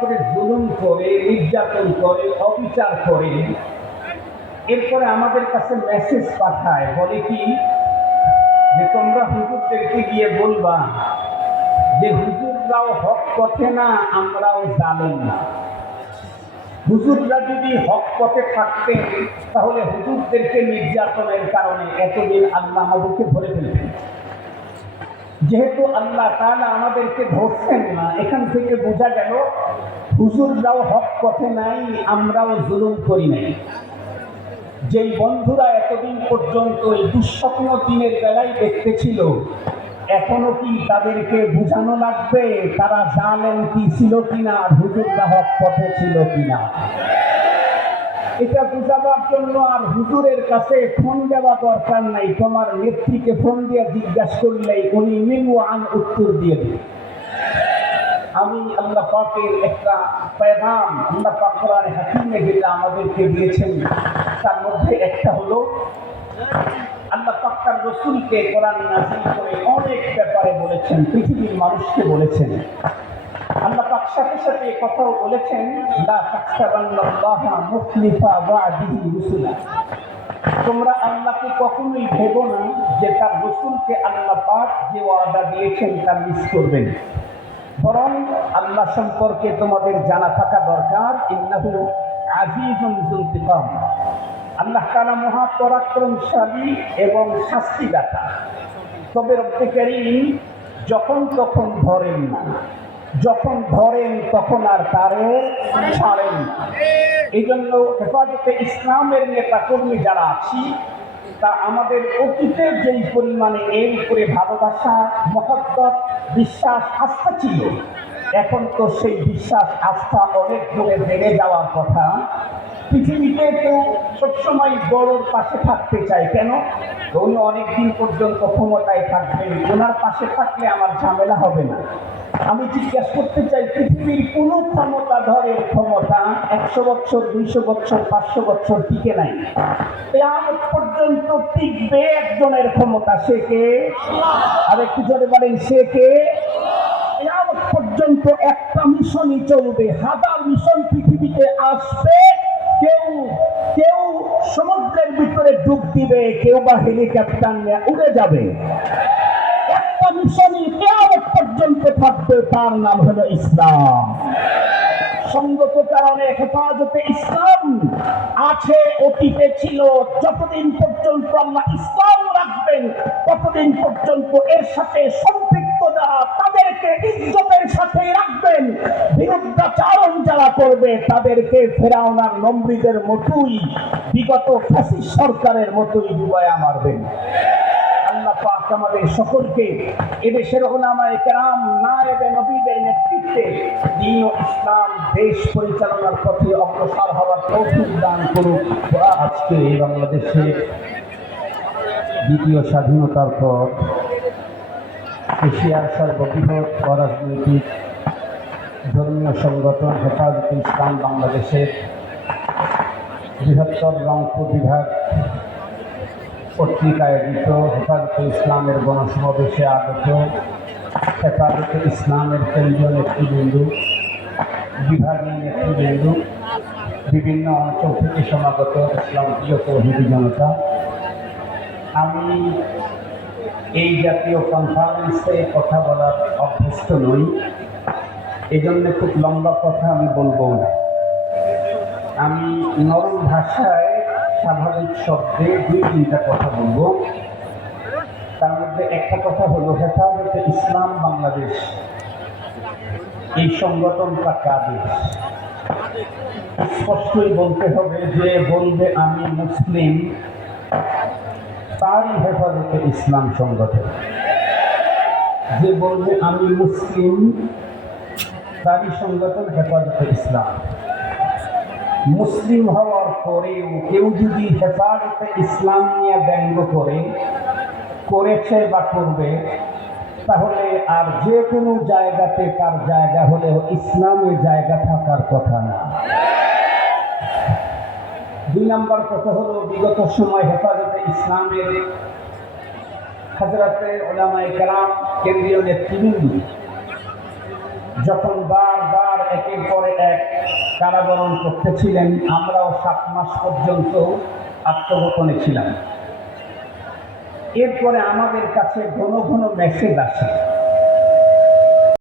উপরে জুলুম করে, নির্যাতন করে, অবিচার করে, এরপরে আমাদের কাছে মেসেজ পাঠায়, বলে কি যে তোমরা হুজুরদেরকে গিয়ে বলবা যে হুজুররাও হক পথে না, আমরাও জালেম না। হুজুররা যদি হক পথে থাকতেন তাহলে হুজুরদেরকে নির্যাতনের কারণে এতদিন আল্লাহ আমাদেরকে ধরে ফেলতেন। যেহেতু আল্লাহ তাআলা আমাদেরকে ধরছেন না, এখান থেকে বোঝা গেল হুজুররাও হক পথে নাই, আমরাও জুলুম করি নাই। যেই বন্ধুরা এতদিন পর্যন্ত এই দুঃস্বপ্ন দিনের বেলায় দেখতেছিল, এখনো কি তাদেরকে বোঝানো লাগবে তারা জালেম কি ছিল কিনা, হুজুররা হক পথে ছিল কিনা? এটা বুঝাবার জন্য আর হুজুরের কাছে ফোন দেওয়া দরকার নাই। তোমার নেত্রীকে ফোন দিয়ে জিজ্ঞাসা করলেই উনি মিনওয়ান উত্তর দিয়ে দিবে। আমি আল্লাহ পাকের একটা পেগাম আল্লাহ পাক কোরআনে হাকিমে যেটা আমাদেরকে দিয়েছেন, তার মধ্যে একটা হলো আল্লাহ পাক তার রাসূলকে কোরআন নাযিল করে অনেক ব্যাপারে বলেছেন, পৃথিবীর মানুষকে বলেছেন। আল্লাহ পাক সাথে সাথে কথাও বলেছেন, লা তাহসাবান্নাল্লাহা মুখলিফা ওয়া'দিহি রুসুলা। তোমরা আল্লাহকে কখনোই ভেবো না যে তার রাসূলকে আল্লাহ পাক যে ওয়াদা দিয়েছেন তা মিস করবেন। বরং আল্লাহ সম্পর্কে তোমাদের জানা থাকা দরকার, ইন্নাহু আজিজুন যুল ইনতিকাম। আল্লাহ তাআলা মহাপরাক্রমশালী এবং শাস্তিদাতা। তবে রব্বে কারীম যখন তখন ধরেন না, যখন ধরেন তখন আর তারে ছাড়েন না। এই জন্য হেফাজতে ইসলামের নেতাকর্মী যারা আছি, তা আমাদের অতীতের যেই পরিমাণে এর উপরে ভালোবাসা, মহব্বত, বিশ্বাস, আস্থা ছিল, এখন তো সেই বিশ্বাস আস্থা অনেক দূরে বেড়ে যাওয়ার কথা। পৃথিবীতে কেউ সবসময় বড়োর পাশে থাকতে চায়, কেন? উনি অনেকদিন পর্যন্ত ক্ষমতায় থাকবেন, ওনার পাশে থাকলে আমার ঝামেলা হবে না। আমি জিজ্ঞাসা করতে চাই, পৃথিবীর কোন ক্ষমতাধরের ক্ষমতা 100 বছর, 200 বছর, 500 বছর টিকে নাই। কিয়ামত পর্যন্ত টিকবে একজনের ক্ষমতা, সে কে? আর একটু জোরে বলেন, সে কে? কিয়ামত পর্যন্ত একটা মিশনই চলবে। 1000 মিশন পৃথিবীতে আসবে, কেউ কেউ সমুদ্রের ভিতরে ডুব দিবে, কেউ বা হেলিকপ্টার নিয়ে উড়ে যাবে। একটা মিশনই কিয়ামত পর্যন্ত থাকবে, তার নাম হলো ইসলাম। সঙ্গত কারণে হেফাজতে ইসলাম আছে, অতীতে ছিল। যতদিন পর্যন্ত আল্লাহ ইসলাম রাখবেন, ততদিন পর্যন্ত এর সাথে সম্পৃক্ত যারা, তাদেরকে ইজ্জতের সাথে রাখবেন। বিরুদ্ধাচারণ যারা করবে, তাদেরকে ফেরাউন আর নমরুদের মতোই, বিগত ফ্যাসিস্ট সরকারের মতোই ডুবায়া মারবেন। আল্লাহ পাক আমাদের সকলকে এদেশের উলামায়ে কেরাম, নায়েবে নবীদের নেতৃত্বে দ্বীন ও ইসলাম দেশ পরিচালনার পথে অগ্রসর হওয়ার তৌফিক দান করুক। আজকে এই বাংলাদেশে দ্বিতীয় স্বাধীনতার পর এশিয়ার সর্ববৃহৎ অরাজনৈতিক ধর্মীয় সংগঠন হেফাজতে ইসলাম বাংলাদেশের বৃহত্তর রংপুর বিভাগ কর্তৃক আয়োজিত হেফাজতে ইসলামের গণসমাবেশে আগত হেফাজতে ইসলামের কেন্দ্রীয় নেতৃবৃন্দ, বিভাগীয় নেতৃবৃন্দ, বিভিন্ন অঞ্চল থেকে সমাগত ইসলাম প্রিয় তৌহিদি জনতা, আমি এই জাতীয় কনফারেন্সে কথা বলার অভ্যস্ত নই, এই জন্য খুব লম্বা কথা আমি বলবো না। আমি নরম ভাষায় স্বাভাবিক শব্দে 2-3টা কথা বলবো। তার মধ্যে একটা কথা হলো, হেফাজতে ইসলাম বাংলাদেশ এই সংগঠনটা কাদের? স্পষ্টই বলতে হবে, যে বলবে আমি মুসলিম তারই হেফাজতে ইসলাম সংগঠন। যে বলবে আমি মুসলিম তারই সংগঠন হেফাজতে ইসলাম। মুসলিম হওয়ার পরেও কেউ যদি হেফাজতে ইসলাম নিয়ে ব্যঙ্গ করেছে বা করবে, তাহলে আর যে কোনো জায়গাতে তার জায়গা হলেও ইসলামের জায়গা থাকার কথা না। 2 নম্বর কথা হলো, বিগত সময় হেফাজতে ইসলামের হযরতে উলামায়ে কেরাম, কেন্দ্রীয় নেতৃবৃন্দ যখন বারবার একের পরে এক কারাবরণ করতেছিলেন, আমরাও 7 মাস পর্যন্ত আত্মগোপনে ছিলাম। এরপরে আমাদের কাছে ঘন ঘন মেসেজ আসে